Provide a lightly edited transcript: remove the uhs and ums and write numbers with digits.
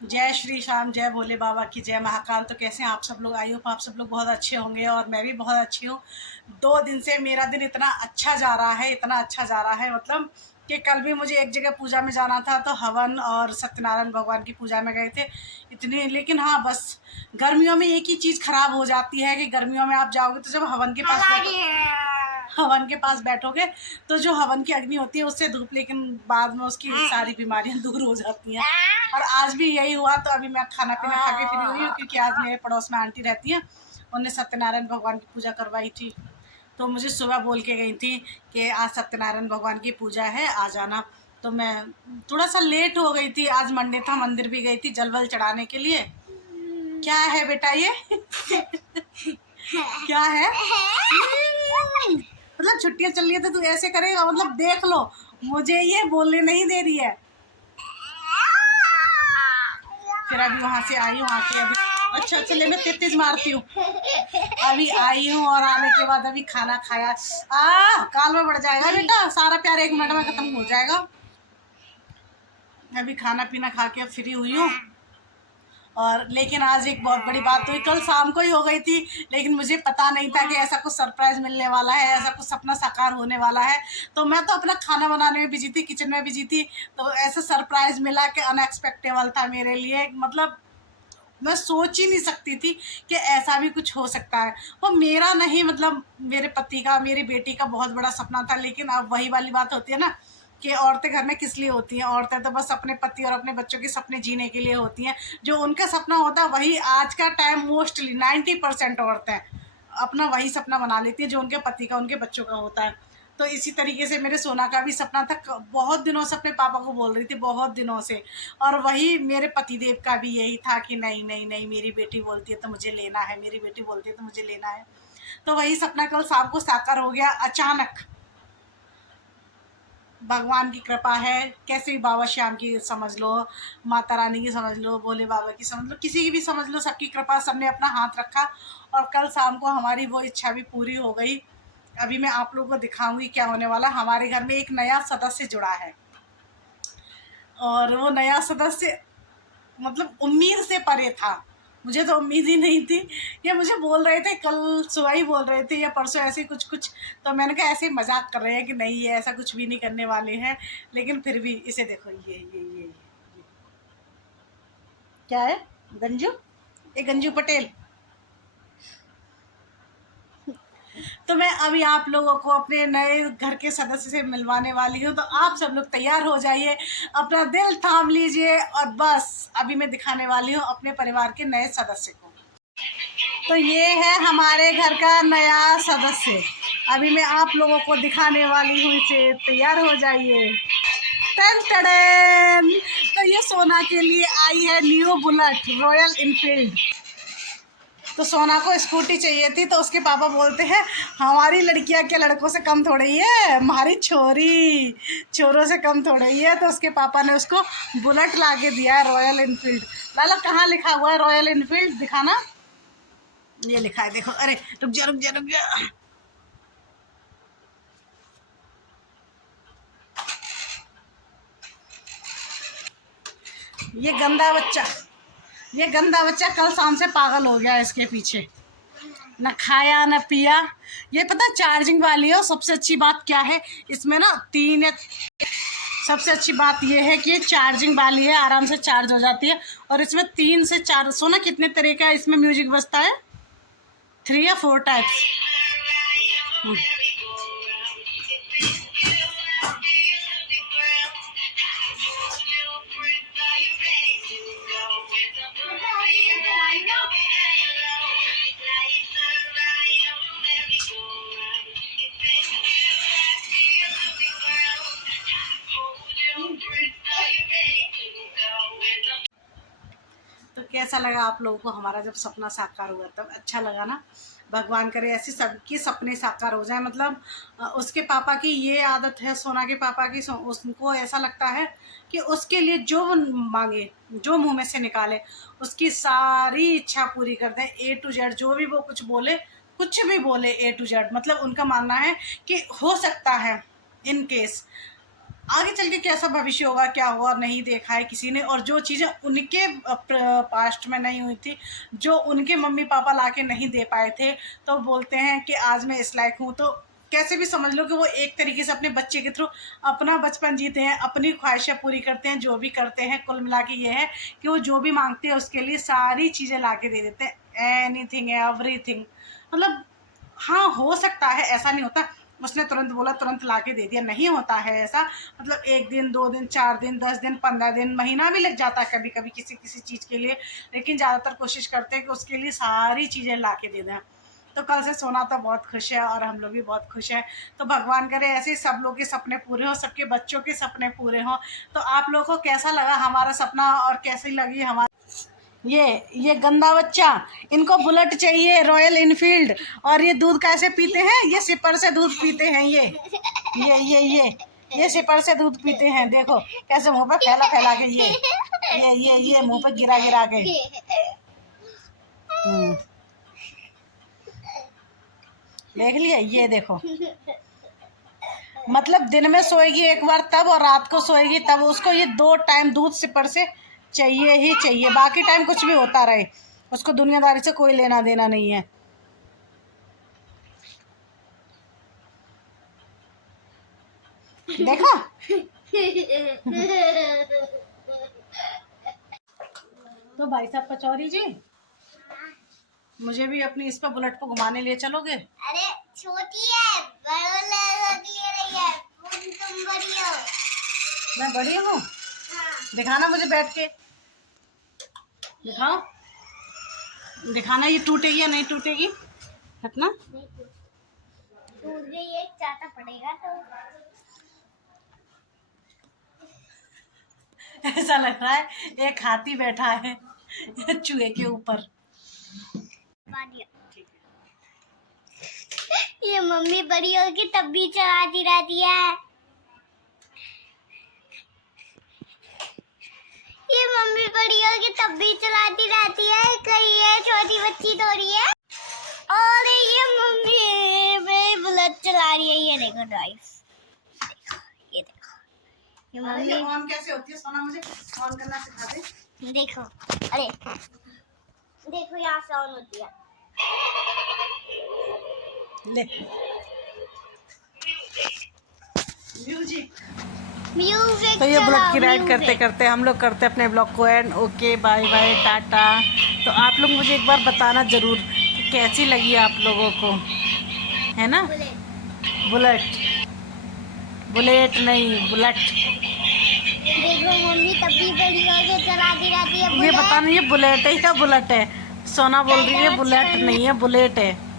जय श्री श्याम, जय भोले बाबा की, जय महाकाल। तो कैसे हैं आप सब लोग? आई होप आप सब लोग बहुत अच्छे होंगे और मैं भी बहुत अच्छी हूँ। 2 दिन से मेरा दिन इतना अच्छा जा रहा है, इतना अच्छा जा रहा है, मतलब कि कल भी मुझे एक जगह पूजा में जाना था, तो हवन और सत्यनारायण भगवान की पूजा में गए थे इतने। लेकिन हाँ, बस गर्मियों में एक ही चीज़ ख़राब हो जाती है कि गर्मियों में आप जाओगे तो जब हवन के पास बैठोगे तो जो हवन की अग्नि होती है उससे धूप, लेकिन बाद में उसकी सारी बीमारियां दूर हो जाती हैं। और आज भी यही हुआ। तो अभी मैं खाना पीना खा के फ्री हुई हूँ, क्योंकि आज मेरे पड़ोस में आंटी रहती हैं, उन्हें सत्यनारायण भगवान की पूजा करवाई थी। तो मुझे सुबह बोल के गई थी कि आज सत्यनारायण भगवान की पूजा है, आ जाना। तो मैं थोड़ा सा लेट हो गई थी, आज मंडे था, मंदिर भी गई थी जल वल चढ़ाने के लिए। क्या है बेटा ये? क्या है? मतलब छुट्टियां चल रही है तो तू ऐसे करेगा? मतलब देख लो, मुझे ये बोलने नहीं दे रही है। फिर अभी वहां से आई हूँ, आके अभी अच्छा चले मैं तेज मारती हूँ। अभी आई हूँ और आने के बाद अभी खाना खाया। काल में बढ़ जाएगा बेटा, सारा प्यार 1 मिनट में खत्म हो जाएगा। अभी खाना पीना खा के फ्री हुई हूँ। और लेकिन आज एक बहुत बड़ी बात हुई, कल शाम को ही हो गई थी, लेकिन मुझे पता नहीं था कि ऐसा कुछ सरप्राइज मिलने वाला है, ऐसा कुछ सपना साकार होने वाला है। तो मैं तो अपना खाना बनाने में बिजी थी, किचन में बिजी थी, तो ऐसा सरप्राइज मिला कि अनएक्सपेक्टेबल था मेरे लिए। मतलब मैं सोच ही नहीं सकती थी कि ऐसा भी कुछ हो सकता है। वो मेरा नहीं, मतलब मेरे पति का, मेरी बेटी का बहुत बड़ा सपना था। लेकिन अब वही वाली बात होती है ना कि औरतें घर में किस लिए होती हैं? औरतें तो बस अपने पति और अपने बच्चों के सपने जीने के लिए होती हैं। जो उनका सपना होता है वही आज का टाइम मोस्टली 90% औरतें अपना वही सपना बना लेती हैं जो उनके पति का, उनके बच्चों का होता है। तो इसी तरीके से मेरे सोना का भी सपना था, बहुत दिनों से अपने पापा को बोल रही थी, बहुत दिनों से। और वही मेरे पतिदेव का भी यही था कि नहीं नहीं नहीं, मेरी बेटी बोलती है तो मुझे लेना है, मेरी बेटी बोलती है तो मुझे लेना है। तो वही सपना कल शाम को साकार हो गया अचानक। भगवान की कृपा है, कैसे भी, बाबा श्याम की समझ लो, माता रानी की समझ लो, भोले बाबा की समझ लो, किसी की भी समझ लो, सबकी कृपा, सबने अपना हाथ रखा और कल शाम को हमारी वो इच्छा भी पूरी हो गई। अभी मैं आप लोगों को दिखाऊंगी क्या होने वाला। हमारे घर में एक नया सदस्य जुड़ा है और वो नया सदस्य मतलब उम्मीद से परे था। मुझे तो उम्मीद ही नहीं थी। ये मुझे बोल रहे थे, कल सुबह ही बोल रहे थे या परसों, ऐसे कुछ कुछ। तो मैंने कहा ऐसे ही मजाक कर रहे हैं कि नहीं, ये ऐसा कुछ भी नहीं करने वाले हैं। लेकिन फिर भी इसे देखो, ये क्या है? गंजू, ये गंजू पटेल। तो मैं अभी आप लोगों को अपने नए घर के सदस्य से मिलवाने वाली हूँ। तो आप सब लोग तैयार हो जाइए, अपना दिल थाम लीजिए और बस अभी मैं दिखाने वाली हूँ अपने परिवार के नए सदस्य को। तो ये है हमारे घर का नया सदस्य। अभी मैं आप लोगों को दिखाने वाली हूँ इसे, तैयार हो जाइए। टन टन। तो ये सोना के लिए आई है न्यू बुलेट रॉयल इनफील्ड। तो सोना को स्कूटी चाहिए थी, तो उसके पापा बोलते हैं हमारी लड़कियां क्या लड़कों से कम थोड़ी है, हमारी छोरी छोरों से कम थोड़ी है। तो उसके पापा ने उसको बुलेट ला के दिया है रॉयल इनफील्ड। लाला कहाँ लिखा हुआ है रॉयल इनफील्ड? दिखाना। ये लिखा है, देखो। अरे रुक जा रुक जा रुक जा। ये गंदा बच्चा, ये गंदा बच्चा कल शाम से पागल हो गया इसके पीछे, न खाया न पिया। ये पता चार्जिंग वाली है। और सबसे अच्छी बात क्या है इसमें ना, सबसे अच्छी बात ये है कि ये चार्जिंग वाली है, आराम से चार्ज हो जाती है। और इसमें 3 से 4, सोना कितने तरह का इसमें म्यूजिक बजता है? 3 या 4 टाइप्स। तो कैसा लगा आप लोगों को हमारा जब सपना साकार हुआ? तब अच्छा लगा ना? भगवान करे ऐसे सबके सपने साकार हो जाए। मतलब उसके पापा की ये आदत है, सोना के पापा की, उसको ऐसा लगता है कि उसके लिए जो वो मांगे, जो मुंह में से निकाले, उसकी सारी इच्छा पूरी कर दे। A to Z जो भी वो कुछ बोले, कुछ भी बोले A to Z, मतलब उनका मानना है कि हो सकता है इन केस आगे चल के कैसा भविष्य होगा, क्या हुआ नहीं देखा है किसी ने। और जो चीज़ें उनके पास्ट में नहीं हुई थी, जो उनके मम्मी पापा लाके नहीं दे पाए थे, तो बोलते हैं कि आज मैं इस लायक हूँ। तो कैसे भी समझ लो कि वो एक तरीके से अपने बच्चे के थ्रू अपना बचपन जीते हैं, अपनी ख्वाहिशें पूरी करते हैं, जो भी करते हैं। कुल मिला के ये है कि वो जो भी मांगते हैं उसके लिए सारी चीज़ें ला के दे देते हैं, एनीथिंग एवरीथिंग। मतलब हाँ, हो सकता है, ऐसा नहीं होता उसने तुरंत बोला तुरंत ला के दे दिया, नहीं होता है ऐसा। मतलब 1 दिन 2 दिन 4 दिन 10 दिन 15 दिन महीना भी लग जाता है कभी कभी किसी किसी चीज़ के लिए, लेकिन ज़्यादातर कोशिश करते हैं कि उसके लिए सारी चीज़ें ला के दे दें। तो कल से सोना तो बहुत खुश है और हम लोग भी बहुत खुश हैं। तो भगवान करे ऐसे ही सब लोग के सपने पूरे हों, सबके बच्चों के सपने पूरे हों। तो आप लोगों को कैसा लगा हमारा सपना और कैसी लगी हमारी ये गंदा बच्चा, इनको बुलेट चाहिए रॉयल इनफील्ड। और ये दूध कैसे पीते हैं, ये सिपर से दूध पीते हैं। ये सिपर से दूध पीते हैं। देखो कैसे मुंह पे फैला फैला के ये मुंह पे गिरा गिरा के। देख लिया, ये देखो। मतलब दिन में सोएगी एक बार तब और रात को सोएगी तब। उसको ये 2 टाइम दूध सिपर से चाहिए ही चाहिए, बाकी टाइम कुछ भी होता रहे, उसको दुनियादारी से कोई लेना देना नहीं है। देखा। तो भाई साहब कचौरी जी, मुझे भी अपनी इस पर बुलेट को घुमाने लिए चलोगे? अरे छोटी है, रही है। तुम बड़ी हो। मैं बड़ी हूँ? हाँ। दिखाना मुझे बैठ के, दिखाओ, दिखाना ये टूटेगी या नहीं टूटेगी। हटना। टूट गई, एक चाटा पड़ेगा तो। ऐसा लग रहा है एक हाथी बैठा है चूहे के ऊपर। ये मम्मी बड़ी होगी तब भी चलाती रहती है। ये मम्मी बड़ी होगी तब भी चलाती रहती है, कहीं ये छोटी बच्ची थोड़ी है। और ये मम्मी मेरी बुलेट चला रही है। ये देखो ड्राइव, ये देखो। ये मम्मी ऑन कैसे होती है सोना, मुझे ऑन करना सिखा दे। देखो, अरे देखो यहाँ से ऑन होती है। ले म्यूजिक। म्यूजिक। तो ये ब्लॉग की राइड करते करते हम लोग करते अपने ब्लॉग को end. Okay, bye bye, tata. तो आप लोग मुझे एक बार बताना ज़रूर कि कैसी लगी आप लोगों को, है ना। बुलेट बुलेट नहीं, बुलेट। देखो मम्मी तब भी बड़ी होके चलाती रहती है। ये बताना ये बुलेट है या बुलेट है। सोना बोल रही है बुलेट नहीं है, बुलेट है।